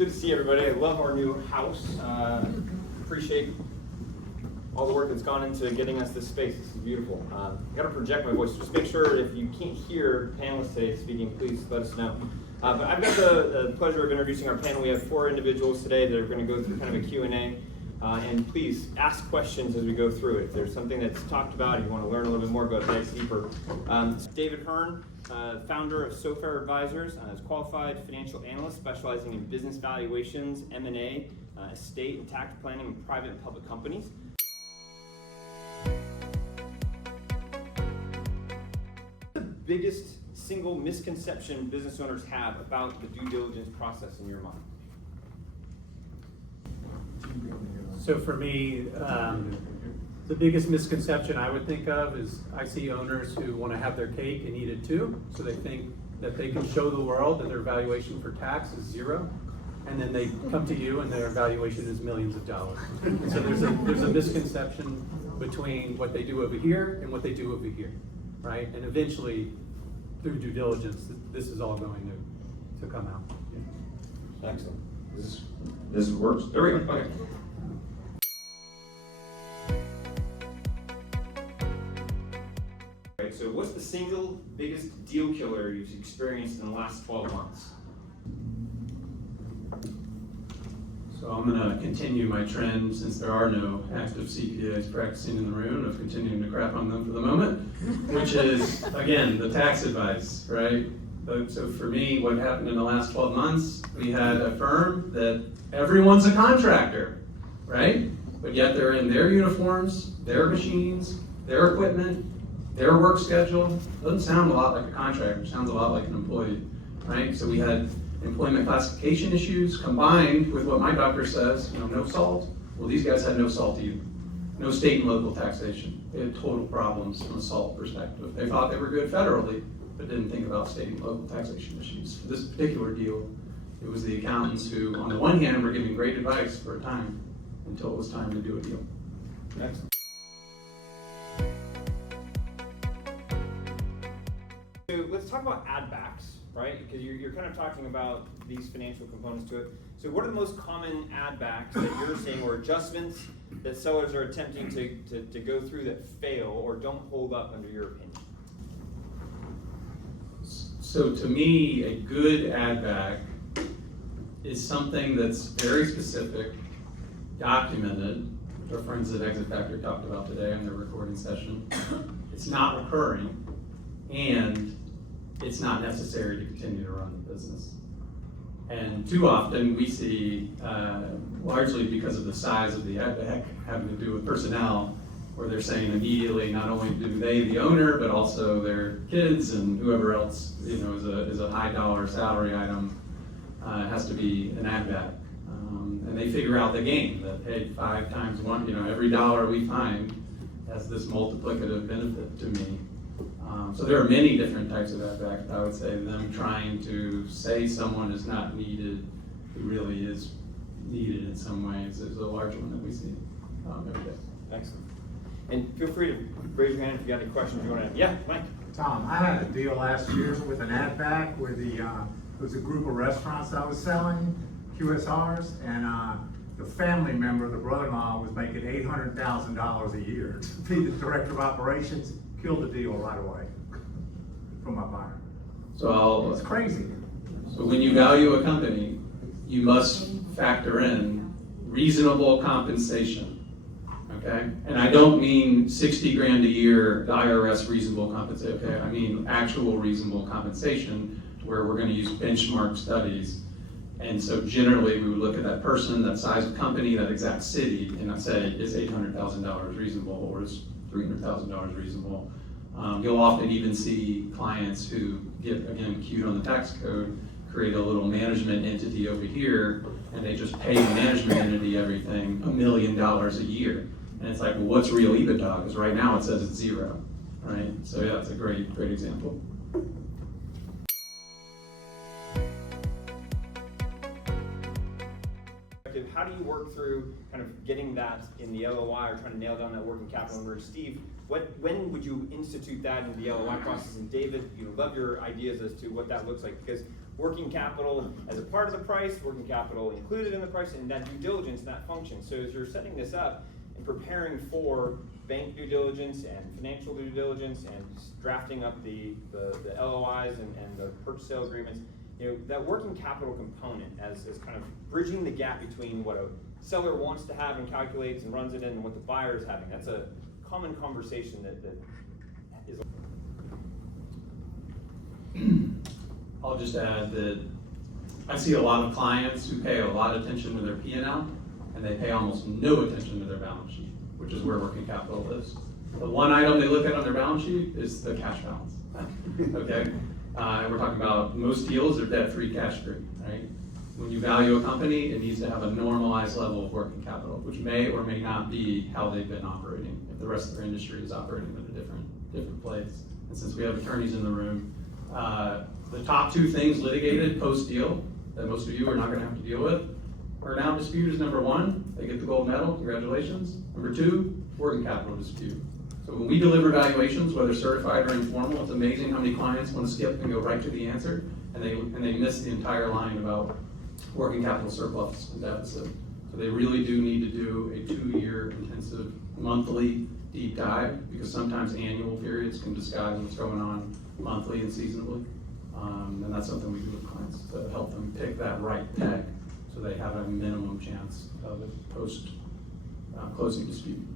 good to see everybody. I love our new house. Appreciate all the work that's gone into getting us this space. This is beautiful. I've got to project my voice. Just make sure if you can't hear panelists today speaking, please let us know. But I've got the pleasure of introducing our panel. We have 4 individuals today that are going to go through kind of a Q&A. And please ask questions as we go through it. If there's something that's talked about, if you want to learn a little bit more, go dive deeper. David Hern, founder of Sofer Advisors, is a qualified financial analyst specializing in business valuations, M&A, estate and tax planning in private and public companies. The biggest single misconception business owners have about the due diligence process in your mind? So for me, the biggest misconception I would think of is I see owners who want to have their cake and eat it too. So they think that they can show the world that their valuation for tax is 0, and then they come to you and their valuation is millions of dollars. And so there's a misconception between what they do over here and what they do over here, right? And eventually, through due diligence, this is all going to come out. Yeah. Excellent. This works. There we go. Okay. Right, so what's the single biggest deal killer you've experienced in the last 12 months? So I'm going to continue my trend, since there are no active CPAs practicing in the room, of continuing to crap on them for the moment, which is, again, the tax advice, right? So for me, what happened in the last 12 months, we had a firm that everyone's a contractor, right? But yet they're in their uniforms, their machines, their equipment, their work schedule. Doesn't sound a lot like a contractor, sounds a lot like an employee, right? So we had employment classification issues combined with what my doctor says, no SALT. Well, these guys had no SALT either. No state and local taxation. They had total problems from a SALT perspective. They thought they were good federally, but didn't think about state and local taxation issues. For this particular deal, it was the accountants who, on the one hand, were giving great advice for a time until it was time to do a deal. Excellent. So let's talk about add backs, right? Because you're kind of talking about these financial components to it. So what are the most common add backs that you're seeing, or adjustments that sellers are attempting to go through that fail or don't hold up under your opinion? So to me, a good add back is something that's very specific, documented, which our friends at Exit Factor talked about today on their recording session. It's not recurring, and it's not necessary to continue to run the business. And too often we see, largely because of the size of the add back having to do with personnel, where they're saying immediately not only do they, the owner, but also their kids and whoever else is a high dollar salary item has to be an add back. And they figure out the game that, hey, 5 times 1, every dollar we find has this multiplicative benefit to me. So there are many different types of add backs. I would say them trying to say someone is not needed who really is needed in some ways is a large one that we see every day. Excellent. And feel free to raise your hand if you got any questions you want to. Yeah, Mike. Tom, I had a deal last year with an ad back where it was a group of restaurants that I was selling, QSRs, and the family member, the brother-in-law, was making $800,000 a year to be the director of operations. Killed the deal right away from my buyer. So It's crazy. So when you value a company, you must factor in reasonable compensation, okay? And I don't mean 60 grand a year, the IRS reasonable compensation, okay? I mean actual reasonable compensation, where we're gonna use benchmark studies. And so generally we would look at that person, that size of company, that exact city, and I'd say, is $800,000 reasonable, or is $300,000 reasonable? You'll often even see clients who get, again, cued on the tax code, create a little management entity over here, and they just pay the management entity everything $1 million a year. And it's like, well, what's real EBITDA? Because right now it says it's 0, right? So yeah, it's a great example. How do you work through kind of getting that in the LOI or trying to nail down that working capital number? Steve, when would you institute that in the LOI process? And David, love your ideas as to what that looks like, because working capital as a part of the price, working capital included in the price, and that due diligence, that function. So as you're setting this up and preparing for bank due diligence and financial due diligence and drafting up the LOIs and the purchase sale agreements, that working capital component as kind of bridging the gap between what a seller wants to have and calculates and runs it in and what the buyer is having. That's a common conversation that is. I'll just add that I see a lot of clients who pay a lot of attention to their P&L and they pay almost no attention to their balance sheet, which is where working capital is. The one item they look at on their balance sheet is the cash balance, okay? And we're talking about most deals are debt-free, cash-free, right? When you value a company, it needs to have a normalized level of working capital, which may or may not be how they've been operating if the rest of their industry is operating at a different place. And since we have attorneys in the room, the top two things litigated post-deal that most of you are not going to have to deal with, earn-out dispute is number one. They get the gold medal, congratulations. Number two, working capital dispute. So when we deliver valuations, whether certified or informal, it's amazing how many clients want to skip and go right to the answer, and they miss the entire line about working capital surplus and deficit. So they really do need to do a 2-year intensive monthly deep dive, because sometimes annual periods can disguise what's going on monthly and seasonally. And that's something we do with clients to help them pick that right peg so they have a minimum chance of a post-closing dispute.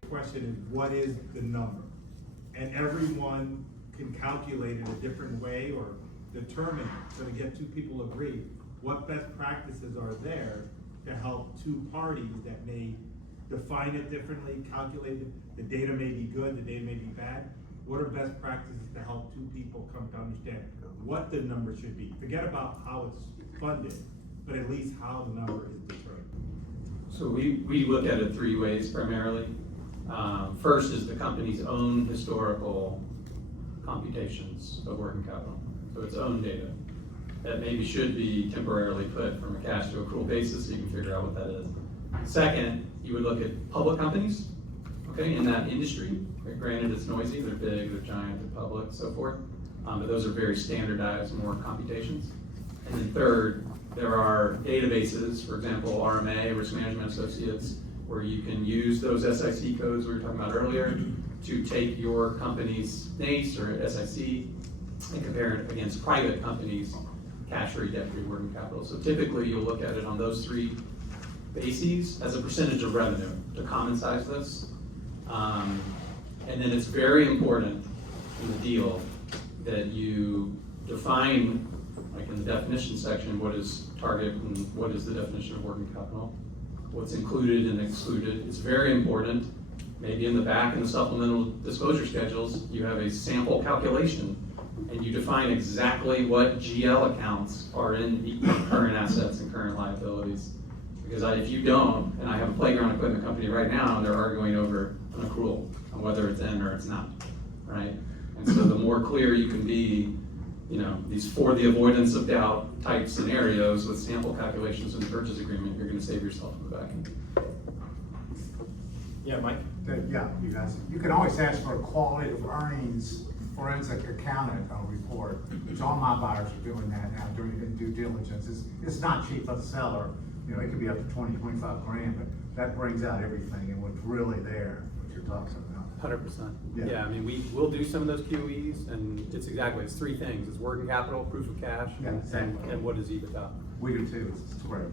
The question is, what is the number? And everyone can calculate it a different way or determine it. So to get two people agree, what best practices are there to help two parties that may define it differently, calculate it? The data may be good, the data may be bad. What are best practices to help two people come to understand what the number should be? Forget about how it's funded, but at least how the number is determined. So we look at it 3 ways primarily. First is the company's own historical computations of working capital, so its own data that maybe should be temporarily put from a cash to accrual basis so you can figure out what that is. Second, you would look at public companies, okay, in that industry. Granted, it's noisy, they're big, they're giant, they're public, so forth, but those are very standardized, more computations. And then third, there are databases, for example, RMA, Risk Management Associates, where you can use those SIC codes we were talking about earlier to take your company's NACE or SIC and compare it against private companies' cash-free, debt-free working capital. So typically, you'll look at it on those 3 bases as a percentage of revenue to common size this. And then it's very important in the deal that you define, like in the definition section, what is target and what is the definition of working capital, what's included and excluded. It's very important. Maybe in the back in the supplemental disclosure schedules, you have a sample calculation and you define exactly what GL accounts are in the current assets and current liabilities. Because if you don't, and I have a playground equipment company right now, and they're arguing over an accrual on whether it's in or it's not, right? And so the more clear you can be, these for the avoidance of doubt type scenarios with sample calculations in the purchase agreement, you're going to save yourself in the back end. Yeah, Mike? Yeah, you guys, you can always ask for a quality of earnings forensic accountant report, which all my buyers are doing that now, doing due diligence. It's not cheap for the seller. It could be up to 20, 25 grand, but that brings out everything and what's really there, what you're talking about. 100%. Yeah. Yeah, I mean, we'll do some of those QEs, and it's 3 things. It's working capital, proof of cash, Yeah, exactly. and what is EBITDA. We do too, it's great.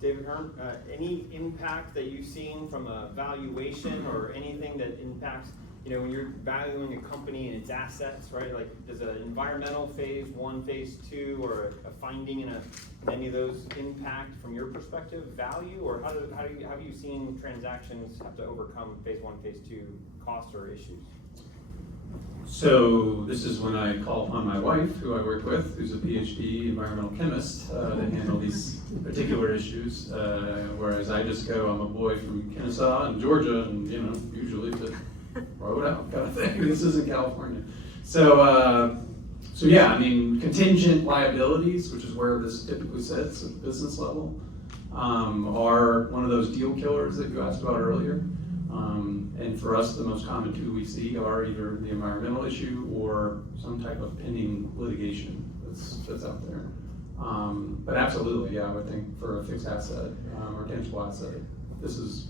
David Hern, any impact that you've seen from a valuation or anything that impacts, when you're valuing a company and its assets, right? Like, does an environmental phase 1, phase 2, or a finding in any of those impact from your perspective value, or have you seen transactions have to overcome phase 1, phase 2 costs or issues? So this is when I call upon my wife, who I work with, who's a PhD environmental chemist, to handle these particular issues. Whereas I just go, I'm a boy from Kennesaw in Georgia, and usually to roll it out kind of thing. This isn't California. So yeah, I mean, contingent liabilities, which is where this typically sits at the business level. are one of those deal killers that you asked about earlier. And for us, the most common two we see are either the environmental issue or some type of pending litigation that's out there. But absolutely, yeah, I would think for a fixed asset or tangible asset, this is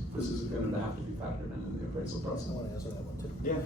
going to have to be factored into the appraisal process. I want to answer that one too. Yeah.